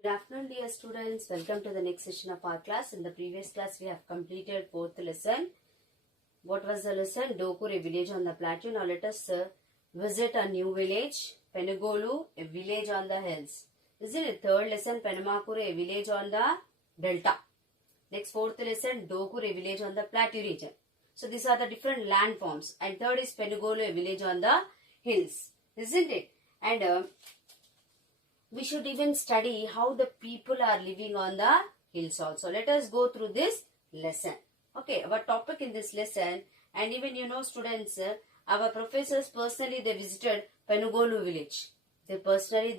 Good afternoon, dear students. Welcome to the next session of our class. In the previous class, we have completed fourth lesson. What was the lesson? Dokkur, a village on the plateau. Now let us visit a new village. Penugolu, a village on the hills. Isn't it? Third lesson, Penamakuru, a village on the delta. Next, fourth lesson, Dokkur, a village on the plateau region. So these are the different landforms. And third is Penugolu, a village on the hills. Isn't it? And we should even study how the people are living on the hills also. Let us go through this lesson. Okay, our topic in this lesson, and even students, our professors personally they visited Penugolu village. They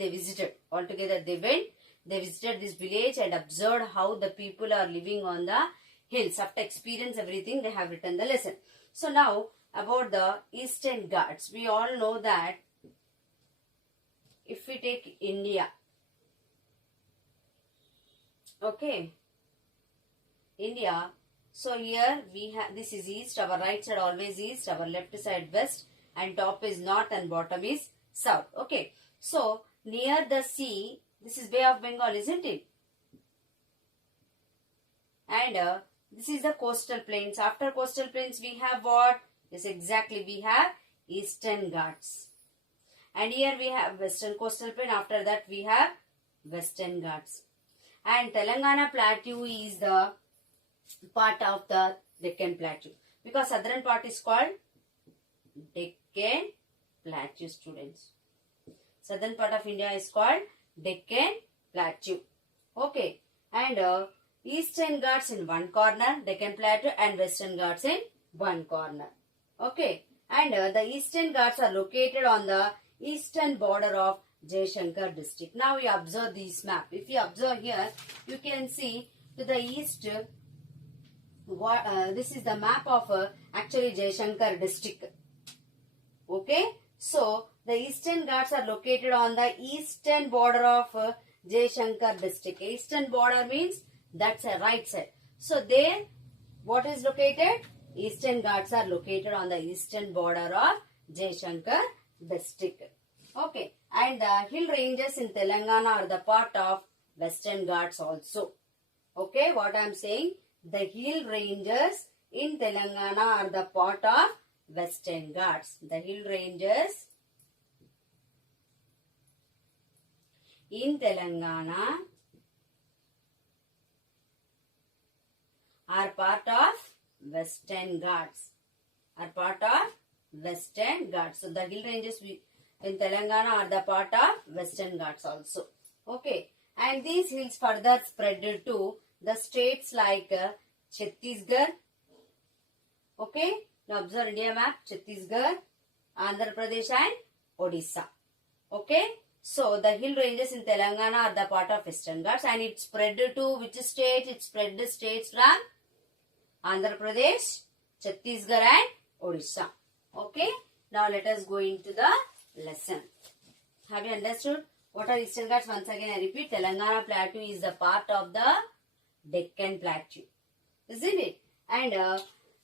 visited. Altogether they went, they visited this village and observed how the people are living on the hills. After experience everything, they have written the lesson. So now about the Eastern Ghats. We all know that if we take India, okay, India, so here we have, this is east, our right side always east, our left side west, and top is north and bottom is south, okay. So near the sea, this is Bay of Bengal, isn't it? And this is the coastal plains. After coastal plains we have what? Yes, exactly, we have Eastern Ghats. And here we have Western Coastal Plain. After that we have Western Ghats. And Telangana Plateau is the part of the Deccan Plateau. Because southern part is called Deccan Plateau, students. Southern part of India is called Deccan Plateau. Okay. And Eastern Ghats in one corner, Deccan Plateau, and Western Ghats in one corner. Okay. And the Eastern Ghats are located on the eastern border of Jaishankar district. Now we observe this map. If you observe here, you can see to the east, this is the map of actually Jaishankar district. Okay. So the Eastern Ghats are located on the eastern border of Jaishankar district. Eastern border means that's a right side. So there, what is located? Eastern Ghats are located on the eastern border of Jaishankar district. Okay. And the hill ranges in Telangana are the part of Western Ghats also. Okay. What I am saying? The hill ranges in Telangana are the part of Western Ghats. The hill ranges in Telangana are part of Western Ghats. Are part of Western Ghats. So the hill ranges in Telangana are the part of Western Ghats also. Okay. And these hills further spread to the states like Chhattisgarh. Okay. Now observe India map. Chhattisgarh, Andhra Pradesh and Odisha. Okay. So the hill ranges in Telangana are the part of Western Ghats, and it spread to which state? It spread the states from Andhra Pradesh, Chhattisgarh and Odisha. Okay. Now let us go into the lesson. Have you understood? What are Eastern Ghats? Once again I repeat, Telangana Plateau is the part of the Deccan Plateau. Isn't it? And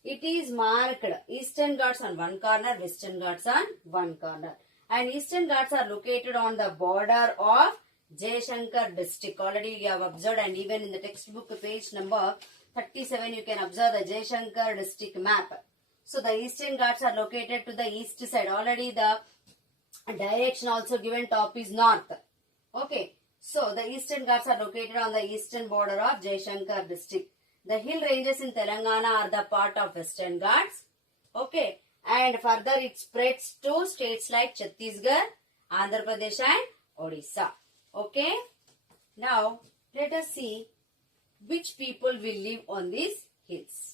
it is marked Eastern Ghats on one corner, Western Ghats on one corner. And Eastern Ghats are located on the border of Jaishankar district. Already you have observed, and even in the textbook page number 37 you can observe the Jaishankar district map. So the Eastern Ghats are located to the east side. Already the direction also given, top is north. Okay. So the Eastern Ghats are located on the eastern border of Jaishankar district. The hill ranges in Telangana are the part of Western Ghats. Okay. And further it spreads to states like Chhattisgarh, Andhra Pradesh and Odisha. Okay. Now let us see which people will live on these hills.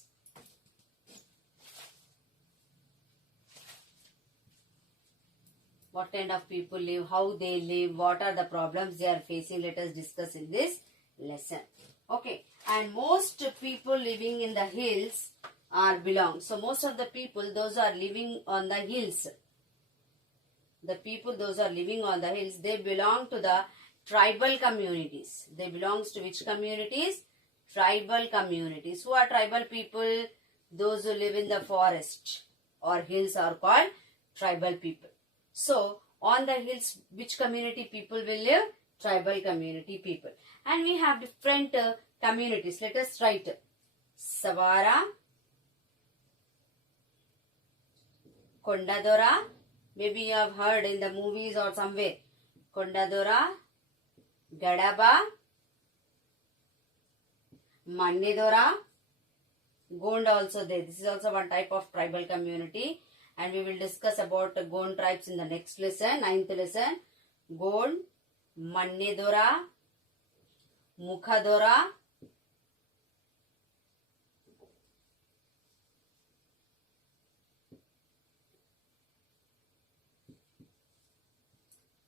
What kind of people live, how they live, what are the problems they are facing, let us discuss in this lesson. Okay. And most people living in the hills are belong. So most of the people, those are living on the hills. The people, those are living on the hills, they belong to the tribal communities. They belongs to which communities? Tribal communities. Who are tribal people? Those who live in the forest or hills are called tribal people. So, on the hills, which community people will live? tribal community people. And we have different communities. Let us write Savara, Kondadora, maybe you have heard in the movies or somewhere. Kondadora, Gadaba, Mannedora, Gond also there. This is also one type of tribal community. And we will discuss about the Gond tribes in the next lesson, 9th lesson. Gond, Mannedora, Mukhadora,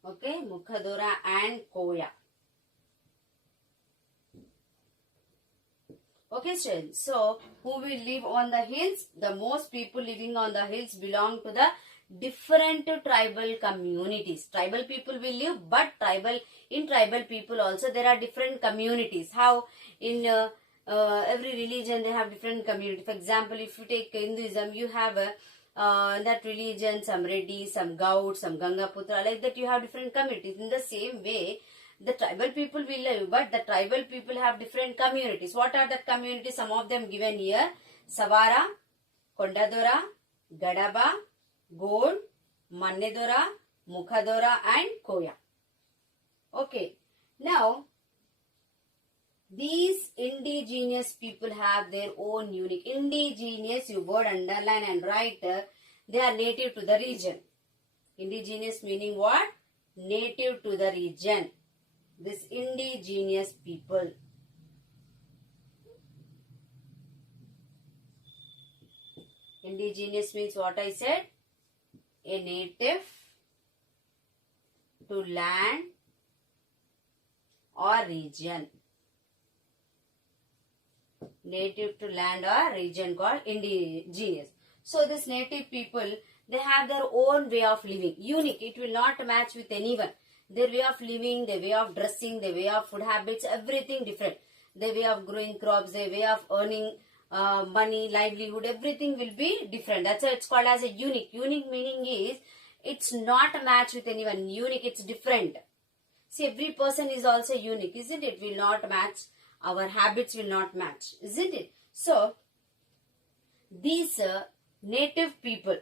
okay, Mukhadora and Koya. Okay, students. So, who will live on the hills? The most people living on the hills belong to the different tribal communities. Tribal people will live, but in tribal people also there are different communities. How in every religion they have different communities. For example, if you take Hinduism, you have that religion, some Reddy, some Gaud, some Gangaputra, like that you have different communities. In the same way, the tribal people will live, but the tribal people have different communities. What are the communities? Some of them given here. Savara, Kondadora, Gadaba, Gond, Mannedora, Mukhadora and Koya. Okay. Now, these indigenous people have their own unique. Indigenous, you word underline and write. They are native to the region. Indigenous meaning what? Native to the region. This indigenous people. Indigenous means what I said? A native to land or region. Native to land or region called indigenous. So this native people, they have their own way of living. Unique. It will not match with anyone. Their way of living, their way of dressing, their way of food habits, everything different. Their way of growing crops, their way of earning money, livelihood, everything will be different. That's why it's called as a unique. Unique meaning is, it's not a match with anyone. Unique, it's different. See, every person is also unique, isn't it? Will not match. Our habits will not match, isn't it? So, these native people,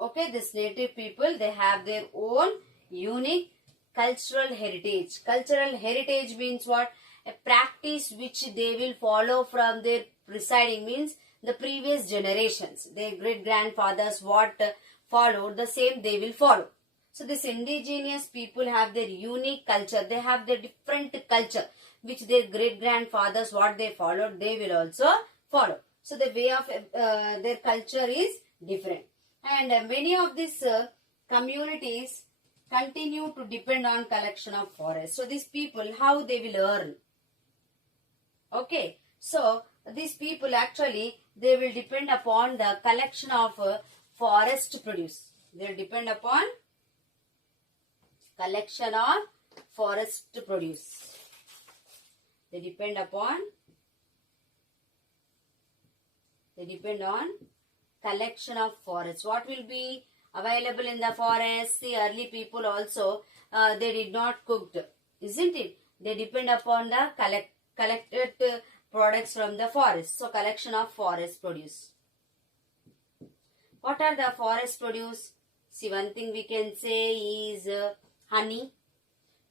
okay, this native people, they have their own unique cultural heritage. Cultural heritage means what? A practice which they will follow from their presiding, means the previous generations. Their great grandfathers what followed, the same they will follow. So this indigenous people have their unique culture. They have their different culture which their great grandfathers what they followed, they will also follow. So the way of their culture is different. And many of these communities continue to depend on collection of forests. So these people, how they will earn? Okay, so these people actually, they will depend upon the collection of forest produce. They will depend upon collection of forest produce. They depend on collection of forests. What will be available in the forest? The early people also, they did not cook, isn't it? They depend upon the collected products from the forest. So, collection of forest produce. What are the forest produce? See, one thing we can say is honey,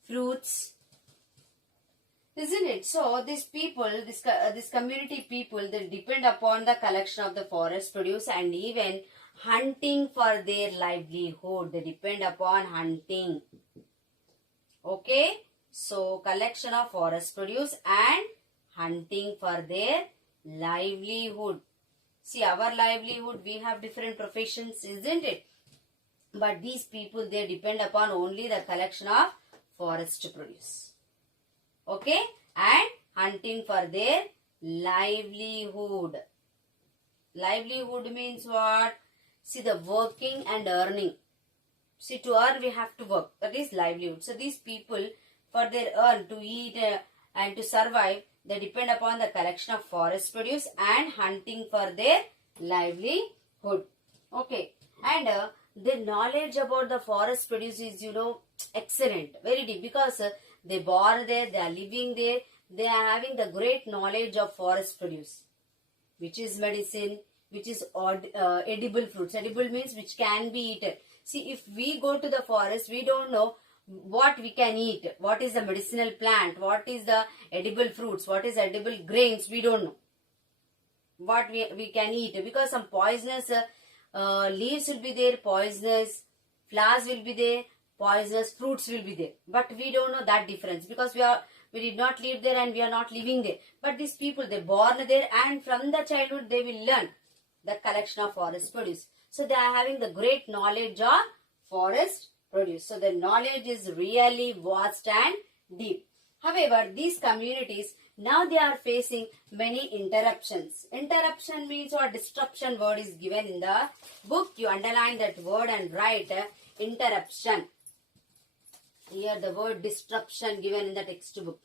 fruits, isn't it? So, these people, this community people, they depend upon the collection of the forest produce and even hunting for their livelihood. They depend upon hunting. Okay. So, collection of forest produce and hunting for their livelihood. See, our livelihood, we have different professions, isn't it? But these people, they depend upon only the collection of forest produce. Okay? And hunting for their livelihood. Livelihood means what? See, the working and earning. See, to earn, we have to work. That is livelihood. So, these people, for their earn, to eat and to survive, they depend upon the collection of forest produce and hunting for their livelihood. Okay. And their knowledge about the forest produce is, excellent, very deep, because they born there, they are living there, they are having the great knowledge of forest produce, which is medicine, which is edible fruits. Edible means which can be eaten. See, if we go to the forest, we don't know what we can eat, what is the medicinal plant, what is the edible fruits, what is edible grains, we don't know what we can eat, because some poisonous leaves will be there, poisonous flowers will be there, poisonous fruits will be there, but we don't know that difference, because we did not live there and we are not living there. But these people, they born there, and from the childhood they will learn the collection of forest produce. So they are having the great knowledge of forest produce. So the knowledge is really vast and deep. However, these communities, now they are facing many interruptions. Interruption means, or disruption word is given in the book. You underline that word and write interruption. Here the word disruption given in the textbook.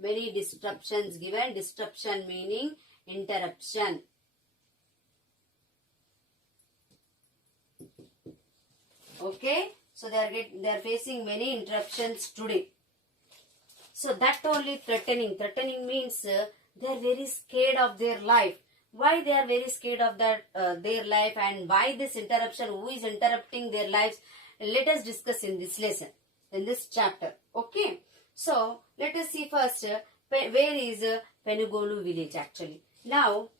Many disruptions given. Disruption meaning interruption. Okay. So they are facing many interruptions today. So that only threatening. Threatening means they are very scared of their life. Why they are very scared of their life, and why this interruption? Who is interrupting their lives? Let us discuss in this lesson, in this chapter. Okay. So let us see first where is Penugolu village actually. Now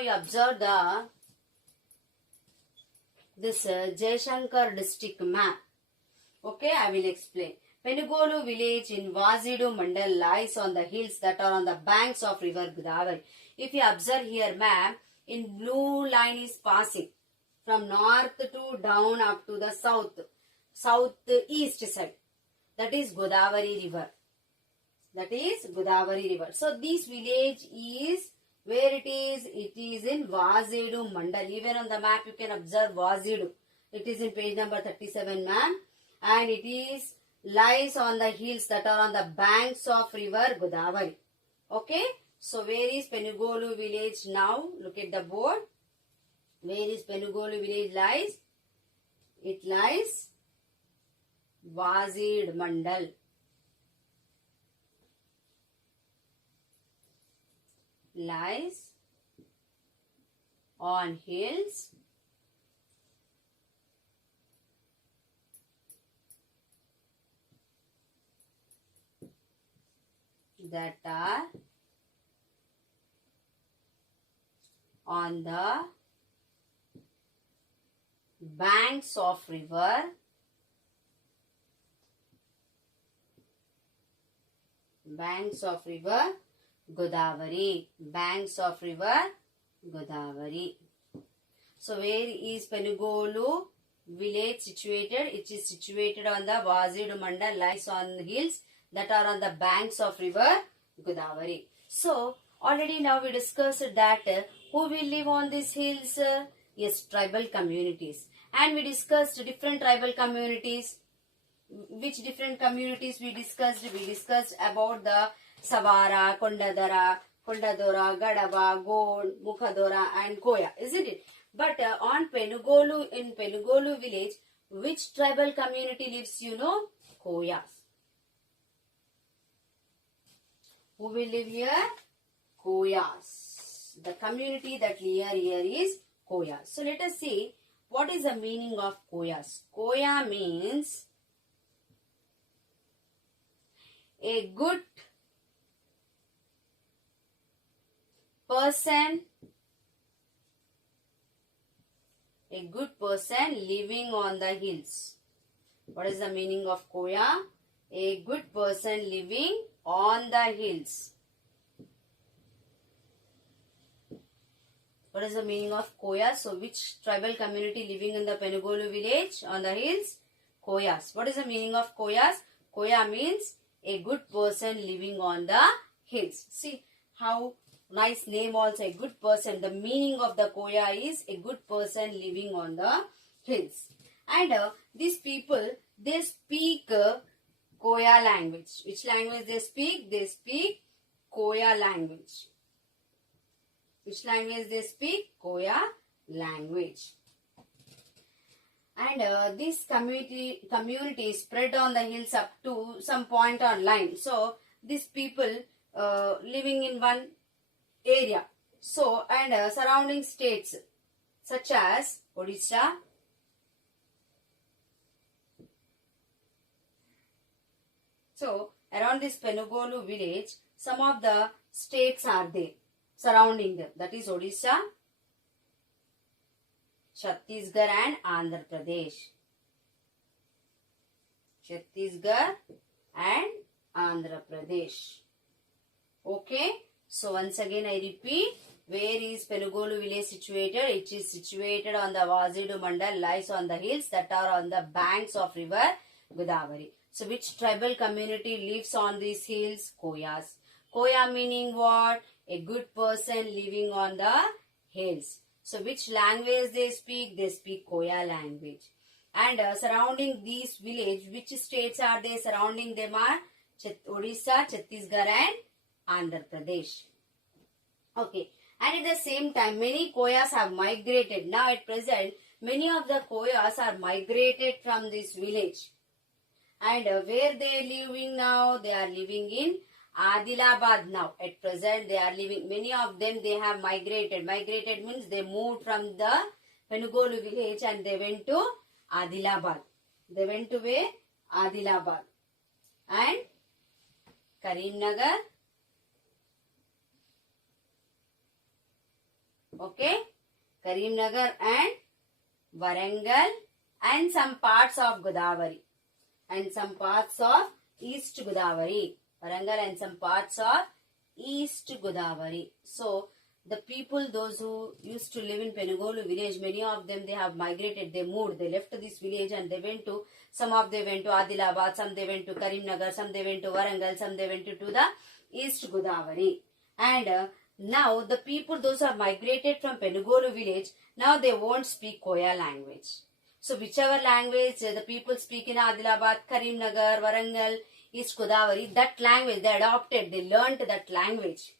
you observe this Jaishankar district map. Okay, I will explain. Penugolu village in Vazidu Mandal lies on the hills that are on the banks of river Godavari. If you observe here map, in blue line is passing from north to down up to the southeast side. That is Godavari river. That is Godavari river. So this village is, where it is? It is in Vazidu Mandal. Even on the map you can observe Vazidu. It is in page number 37, ma'am. And it is lies on the hills that are on the banks of river Godavari. Okay. So where is Penugolu village now? Look at the board. Where is Penugolu village lies? It lies Vazid Mandal. Lies on hills that are on the banks of river Godavari. Banks of river Godavari. So where is Penugolu village situated? It is situated on the Vazidu Mandal, lies on the hills that are on the banks of river Godavari. So already now we discussed that who will live on these hills? Yes, tribal communities. And we discussed different tribal communities. Which different communities we discussed? We discussed about the Savara, Kondadora, Gadaba, Gond, Mukhadora and Koya, isn't it? But on Penugolu, in Penugolu village, which tribal community lives, Koyas. Who will live here? Koyas. The community that live here is Koyas. So let us see what is the meaning of Koyas. Koya means a good person, living on the hills. What is the meaning of Koya? A good person living on the hills. What is the meaning of Koya? So which tribal community living in the Penugolu village on the hills? Koyas. What is the meaning of Koyas? Koya means a good person living on the hills. See how nice name also, a good person. The meaning of the Koya is a good person living on the hills. And these people, they speak Koya language. Which language they speak? They speak Koya language. Which language they speak? Koya language. And this community spread on the hills up to some point or line. So these people living in one area. So and surrounding states such as Odisha, so around this Penugolu village, some of the states are there surrounding them. That is Odisha, Chhattisgarh and Andhra Pradesh. Chhattisgarh and Andhra Pradesh. Okay. So once again I repeat, where is Penugolu village situated? It is situated on the Vazidu Mandal, lies on the hills that are on the banks of river Godavari. So which tribal community lives on these hills? Koyas. Koya meaning what? A good person living on the hills. So which language they speak? They speak Koya language. And surrounding these village, which states are they surrounding them are? Odisha, Chhattisgarh and Andhra Pradesh. Okay. And at the same time, many Koyas have migrated. Now at present, many of the Koyas are migrated from this village. And where they are living now? They are living in Adilabad now. At present, they are living, many of them, they have migrated. Migrated means they moved from the Penugolu village and they went to Adilabad. They went to where? Adilabad. And Karimnagar. Okay. Karimnagar and Warangal and some parts of Godavari. And some parts of East Godavari. Warangal and some parts of East Godavari. So, the people, those who used to live in Penugolu village, many of them, they have migrated, they moved, they left this village and they went to, some of they went to Adilabad, some they went to Karimnagar, some they went to Warangal, some they went to the East Godavari. And now, the people, those who have migrated from Penugolu village, now they won't speak Koya language. So, whichever language the people speak in Adilabad, Karimnagar, Warangal, East Godavari, that language they adopted, they learnt that language.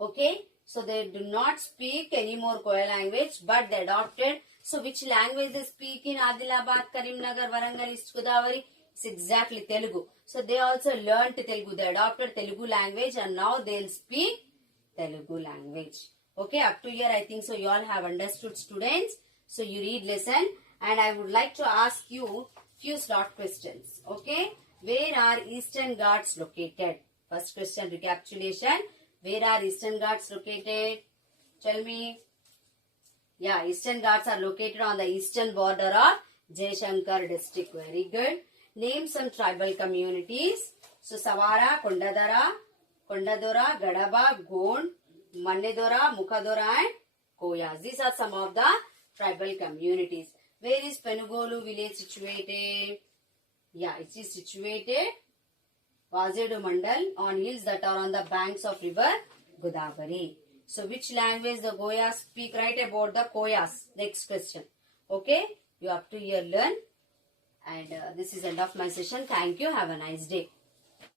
Okay, so they do not speak any more Koya language, but they adopted. So which language they speak in Adilabad, Karimnagar, Warangal, East Godavari? It's exactly Telugu. So they also learnt Telugu. They adopted Telugu language and now they'll speak Telugu language. Okay, up to here I think so you all have understood, students. So you read lesson and I would like to ask you few short questions. Okay, where are Eastern Ghats located? First question, recapitulation. Where are Eastern Ghats located? Tell me. Yeah, Eastern Ghats are located on the eastern border of Jaishankar district. Very good. Name some tribal communities. So, Savara, Kondadara, Gadaba, Gond, Mannedora, Mukhadora and Koyas. These are some of the tribal communities. Where is Penugolu village situated? Yeah, it is situated Vazedu Mandal on hills that are on the banks of river Godavari. So, which language the Koyas speak? Write about the Koyas. Next question. Okay, you have to here learn. And this is end of my session. Thank you. Have a nice day.